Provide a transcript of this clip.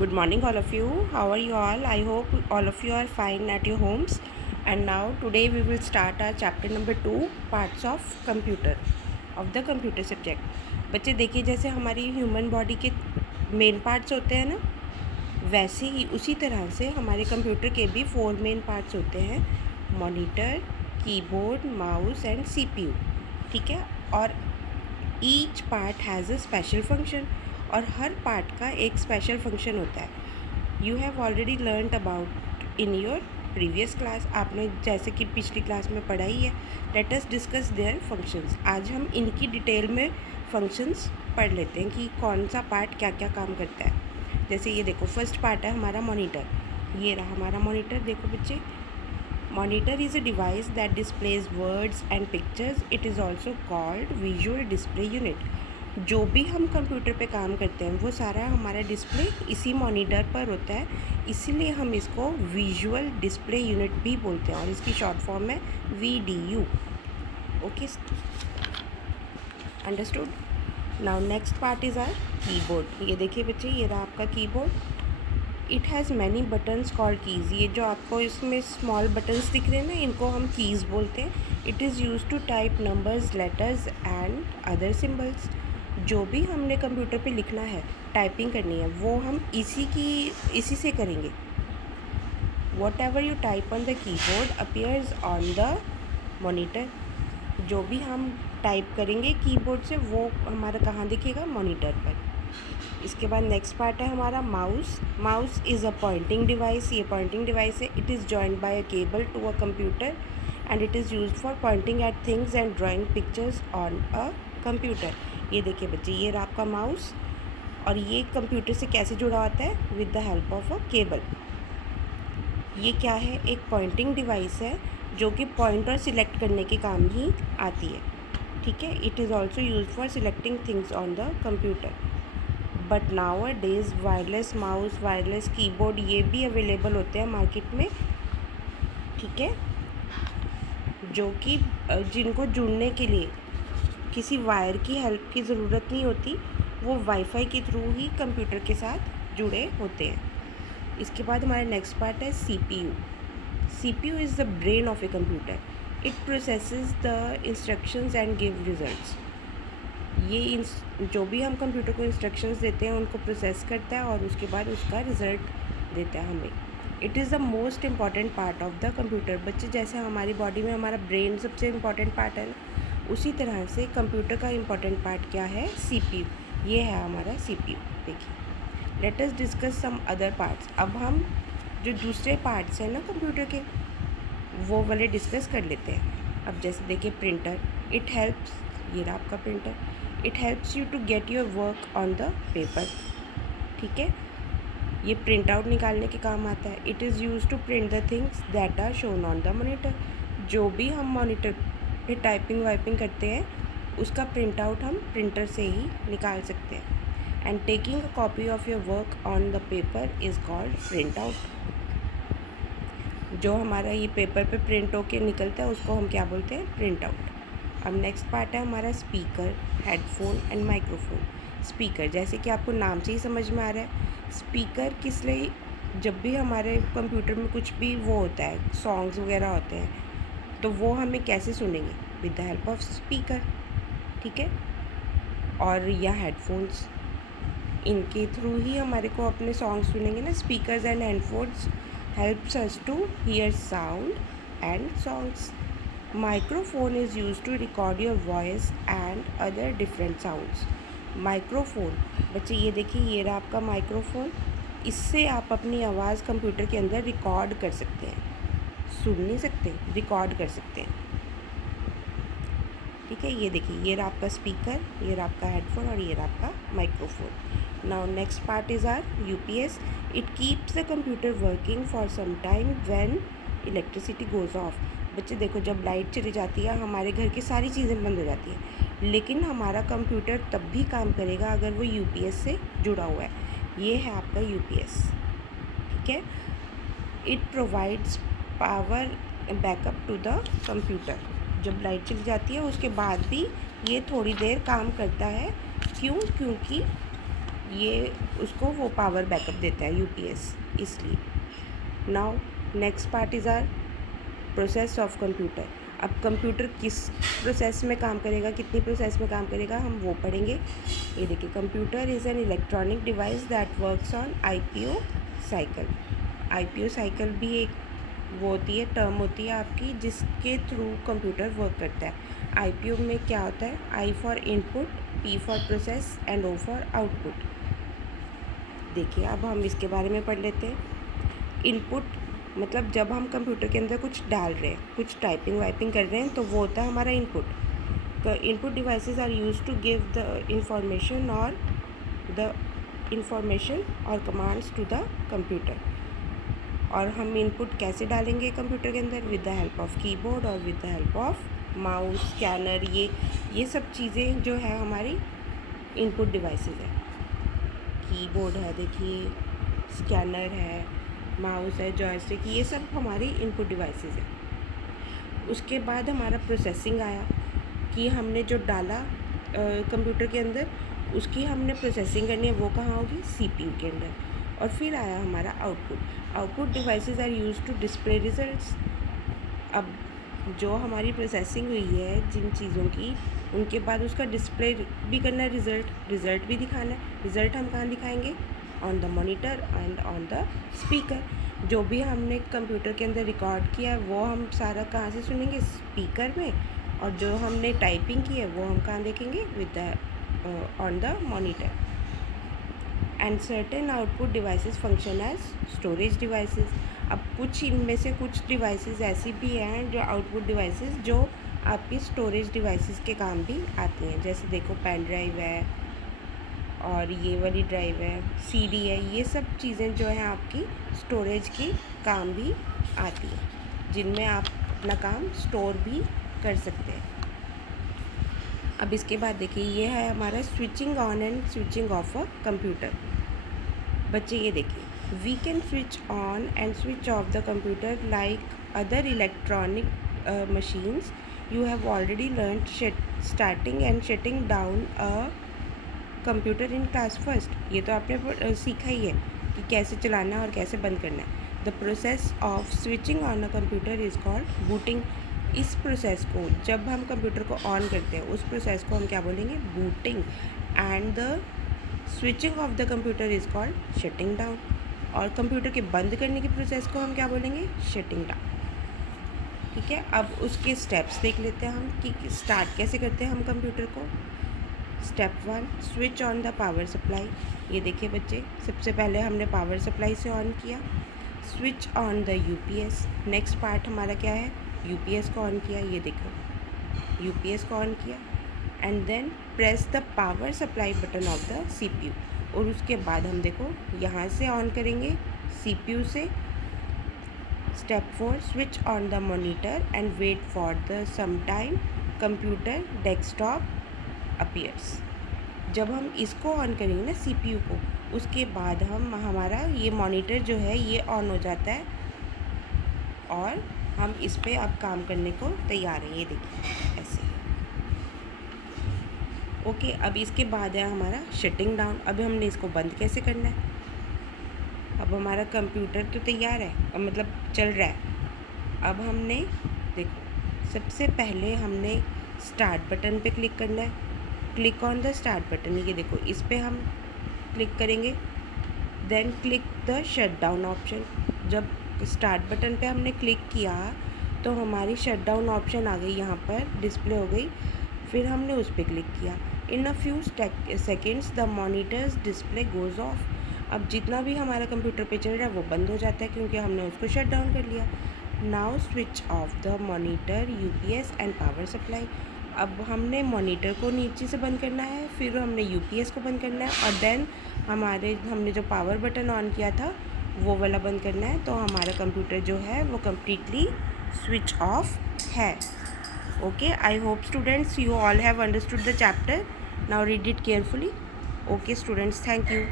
Good morning, all of you. How are you all? I hope all of you are fine at your homes. And now, today we will start our chapter number 2, parts of computer, of the computer subject. बच्चे देखिए, जैसे हमारी human body के main parts होते हैं ना, वैसे ही उसी तरह से हमारे कंप्यूटर के भी 4 मेन पार्ट्स होते हैं: monitor, keyboard, mouse and CPU. ठीक है. और each part has a special function, और हर पार्ट का एक स्पेशल फंक्शन होता है. You have already learned about in your previous class. आपने जैसे कि पिछली क्लास में पढ़ा ही है. Late us discuss their functions. आज हम इनकी डिटेल में फंक्शंस पढ़ लेते हैं कि कौन सा पार्ट क्या क्या काम करता है. जैसे ये देखो, फर्स्ट पार्ट है हमारा मॉनिटर. ये रहा हमारा मॉनिटर. देखो बच्चे, monitor is a device that displays words and pictures. It is also called visual display unit. जो भी हम कंप्यूटर पे काम करते हैं वो सारा हमारा डिस्प्ले इसी मॉनिटर पर होता है, इसीलिए हम इसको विजुअल डिस्प्ले यूनिट भी बोलते हैं, और इसकी शॉर्ट फॉर्म है VDU. Okay, understood. Now next part is our keyboard. ये देखिए बच्चे, ये रहा आपका keyboard. It has many buttons called keys. ये जो आपको इसमें स्मॉल बटन्स दिख रहे हैं ना, इनको हम कीज़ बोलते हैं. It is use to type numbers, letters and other symbols. जो भी हमने कंप्यूटर पे लिखना है, टाइपिंग करनी है, वो हम इसी से करेंगे. What ever you type on the keyboard appears on the monitor. जो भी हम टाइप करेंगे कीबोर्ड से, वो हमारा कहाँ दिखेगा? मॉनिटर पर. इसके बाद नेक्स्ट पार्ट है हमारा mouse. Mouse is a pointing device. ये पॉइंटिंग डिवाइस है. It is joined by a cable to a computer and it is use for pointing at things and drawing pictures on a computer. ये देखिए बच्चे, ये रहा आपका mouse, और ये कंप्यूटर से कैसे जुड़ा होता है? With the help of a cable. ये क्या है? एक पॉइंटिंग डिवाइस है जो कि पॉइंटर सिलेक्ट करने के काम ही आती है. ठीक है. It is also use for selecting things on the computer. But now a days wireless mouse, wireless keyboard, ये भी अवेलेबल होते हैं मार्केट में. ठीक है. जो कि जिनको जुड़ने के लिए किसी वायर की हेल्प की ज़रूरत नहीं होती, वो वाईफाई के थ्रू ही कंप्यूटर के साथ जुड़े होते हैं. इसके बाद हमारा नेक्स्ट पार्ट है CPU. CPU is the brain of a computer. It processes the instructions and give results. ये जो भी हम कंप्यूटर को इंस्ट्रक्शंस देते हैं उनको प्रोसेस करता है और उसके बाद उसका रिज़ल्ट देता है हमें. It is the most important part of the computer. बच्चे, जैसे हमारी बॉडी में हमारा ब्रेन सबसे इम्पॉर्टेंट पार्ट है ना, उसी तरह से कंप्यूटर का इम्पॉर्टेंट पार्ट क्या है? CPU. ये है हमारा CPU. देखिए, let us discuss some other parts. अब हम जो दूसरे पार्ट्स हैं ना कंप्यूटर के, वो वाले डिस्कस कर लेते हैं. अब जैसे देखिए, प्रिंटर. It helps. ये रहा आपका printer. It helps you to get your work on the paper. ठीक है. ये प्रिंट आउट निकालने के काम आता है. It is use to print the things that are shown on the monitor. जो भी हम मॉनिटर पे टाइपिंग वाइपिंग करते हैं, उसका प्रिंट आउट हम प्रिंटर से ही निकाल सकते हैं. And taking a copy of your work on the paper is called print out. जो हमारा ये पेपर पे प्रिंट होके निकलता है, उसको हम क्या बोलते हैं? Print out. अब नेक्स्ट पार्ट है हमारा speaker, headphone and microphone. Speaker, जैसे कि आपको नाम से ही समझ में आ रहा है, स्पीकर किस लिए? जब भी हमारे कंप्यूटर में कुछ भी वो होता है, सॉन्ग्स वगैरह होते हैं, तो वो हमें कैसे सुनेंगे? With the help of speaker. ठीक है. और या हेडफोन्स, इनके थ्रू ही हमारे को अपने सॉन्ग सुनेंगे ना. Speakers and headphones helps us to hear sound and songs. Microphone is used to record your voice and other different sounds. Microphone, बच्चे ये देखिए, ये रहा आपका माइक्रोफोन. इससे आप अपनी आवाज़ कंप्यूटर के अंदर रिकॉर्ड कर सकते हैं. सुन नहीं सकते, रिकॉर्ड कर सकते हैं. ठीक है. ये देखिए, ये रहा आपका स्पीकर, ये रहा आपका हेडफोन, और ये रहा आपका microphone. Now next part is our UPS. It keeps the computer working for some time when electricity goes off. बच्चे देखो, जब लाइट चली जाती है, हमारे घर की सारी चीज़ें बंद हो जाती हैं, लेकिन हमारा कंप्यूटर तब भी काम करेगा अगर वो UPS से जुड़ा हुआ है. ये है आपका UPS. ठीक है. It provides power backup to the computer. जब लाइट चली जाती है उसके बाद भी ये थोड़ी देर काम करता है. क्यों? क्योंकि ये उसको वो पावर बैकअप देता है यूपीएस, इसलिए। Now next part is our process of computer. अब कंप्यूटर किस प्रोसेस में काम करेगा, कितनी प्रोसेस में काम करेगा, हम वो पढ़ेंगे। ये देखिए, computer is an electronic device that works on IPO cycle. IPO cycle भी एक वो होती है, टर्म होती है आपकी, जिसके थ्रू कंप्यूटर वर्क करता है। आईपीओ में क्या होता है? I for input, P for process and O for output. देखिए, अब हम इसके बारे में पढ़ लेते हैं। इनपुट मतलब जब हम कंप्यूटर के अंदर कुछ डाल रहे हैं, कुछ टाइपिंग वाइपिंग कर रहे हैं, तो वो होता है हमारा input. The input devices are used to give the information और कमांड्स टू द कंप्यूटर। और हम इनपुट कैसे डालेंगे कंप्यूटर के अंदर? With the help of keyboard और with the help of mouse, scanner. ये सब चीज़ें जो है हमारी इनपुट डिवाइसेस है। कीबोर्ड है, देखिए, स्कैनर है, माउस है, जॉयस्टिक, ये सब हमारी इनपुट डिवाइसेस है। उसके बाद हमारा प्रोसेसिंग आया कि हमने जो डाला कंप्यूटर के अंदर, उसकी हमने प्रोसेसिंग करनी है, वो कहाँ होगी? सीपीयू के अंदर। और फिर आया हमारा output. Output devices are used to display results. अब जो हमारी प्रोसेसिंग हुई है जिन चीज़ों की, उनके बाद उसका डिस्प्ले भी करना है, रिज़ल्ट भी दिखाना है। रिज़ल्ट हम कहाँ दिखाएंगे? On the monitor and on the speaker. जो भी हमने कंप्यूटर के अंदर रिकॉर्ड किया है वो हम सारा कहाँ से सुनेंगे? स्पीकर में। और जो हमने टाइपिंग की है वो हम कहाँ देखेंगे? With the on the monitor. And certain output devices function as storage devices. अब कुछ इनमें से कुछ डिवाइसेस ऐसी भी हैं जो आउटपुट डिवाइसेस जो आपकी स्टोरेज डिवाइसेस के काम भी आती हैं। जैसे देखो, पेन ड्राइव है और ये वाली ड्राइव है, सीडी है, ये सब चीज़ें जो हैं आपकी स्टोरेज की काम भी आती हैं, जिनमें आप अपना काम स्टोर भी कर सकते हैं। अब इसके बाद देखिए, ये है हमारा switching on and switching off a computer. बच्चे ये देखिए, we can switch on and switch off the computer like other electronic machines you have already learn starting and shutting down a computer in class first. ये तो आपने सीखा ही है कि कैसे चलाना है और कैसे बंद करना है। The process of switching on a computer is called booting. इस प्रोसेस को, जब हम कंप्यूटर को ऑन करते हैं, उस प्रोसेस को हम क्या बोलेंगे? Booting. And the switching off the computer is called shutting down. और कंप्यूटर के बंद करने की प्रोसेस को हम क्या बोलेंगे? Shutting down. ठीक है, अब उसके स्टेप्स देख लेते हैं हम कि स्टार्ट कैसे करते हैं हम कंप्यूटर को। Step 1, switch on the power supply. ये देखिए बच्चे, सबसे पहले हमने पावर सप्लाई से ऑन किया। Switch on the UPS. Next part हमारा क्या है? यूपीएस को ऑन किया। ये देखो, यूपीएस को ऑन किया। And then press the power supply button of the CPU. और उसके बाद हम देखो यहाँ से ऑन करेंगे सीपीयू से। Step 4, switch on the monitor and wait for the some time computer desktop appears. जब हम इसको ऑन करेंगे ना, सीपीयू को, उसके बाद हमारा ये मॉनिटर जो है ये ऑन हो जाता है और हम इस पे अब काम करने को तैयार हैं। ये देखिए ऐसे। ओके, अब इसके बाद है हमारा शटिंग डाउन। अब हमने इसको बंद कैसे करना है? अब हमारा कंप्यूटर तो तैयार है, मतलब चल रहा है। अब हमने देखो, सबसे पहले हमने स्टार्ट बटन पे क्लिक करना है। Click on the start button. ये देखो, इस पे हम क्लिक करेंगे। Then click the shut down option. जब स्टार्ट बटन पे हमने क्लिक किया तो हमारी शट डाउन ऑप्शन आ गई, यहाँ पर डिस्प्ले हो गई। फिर हमने उस पर क्लिक किया। In a few seconds the monitors display goes off. अब जितना भी हमारा कंप्यूटर पे चल रहा है वो बंद हो जाता है, क्योंकि हमने उसको शट डाउन कर लिया। Now switch off the monitor, UPS and power supply. अब हमने मॉनिटर को नीचे से बंद करना है, फिर हमने यूपीएस को बंद करना है, और देन हमने जो पावर बटन ऑन किया था वो वाला बंद करना है। तो हमारा कंप्यूटर जो है वो कम्प्लीटली स्विच ऑफ है। Okay, I hope students you all have understood the chapter. Now read it carefully. Okay students, thank you.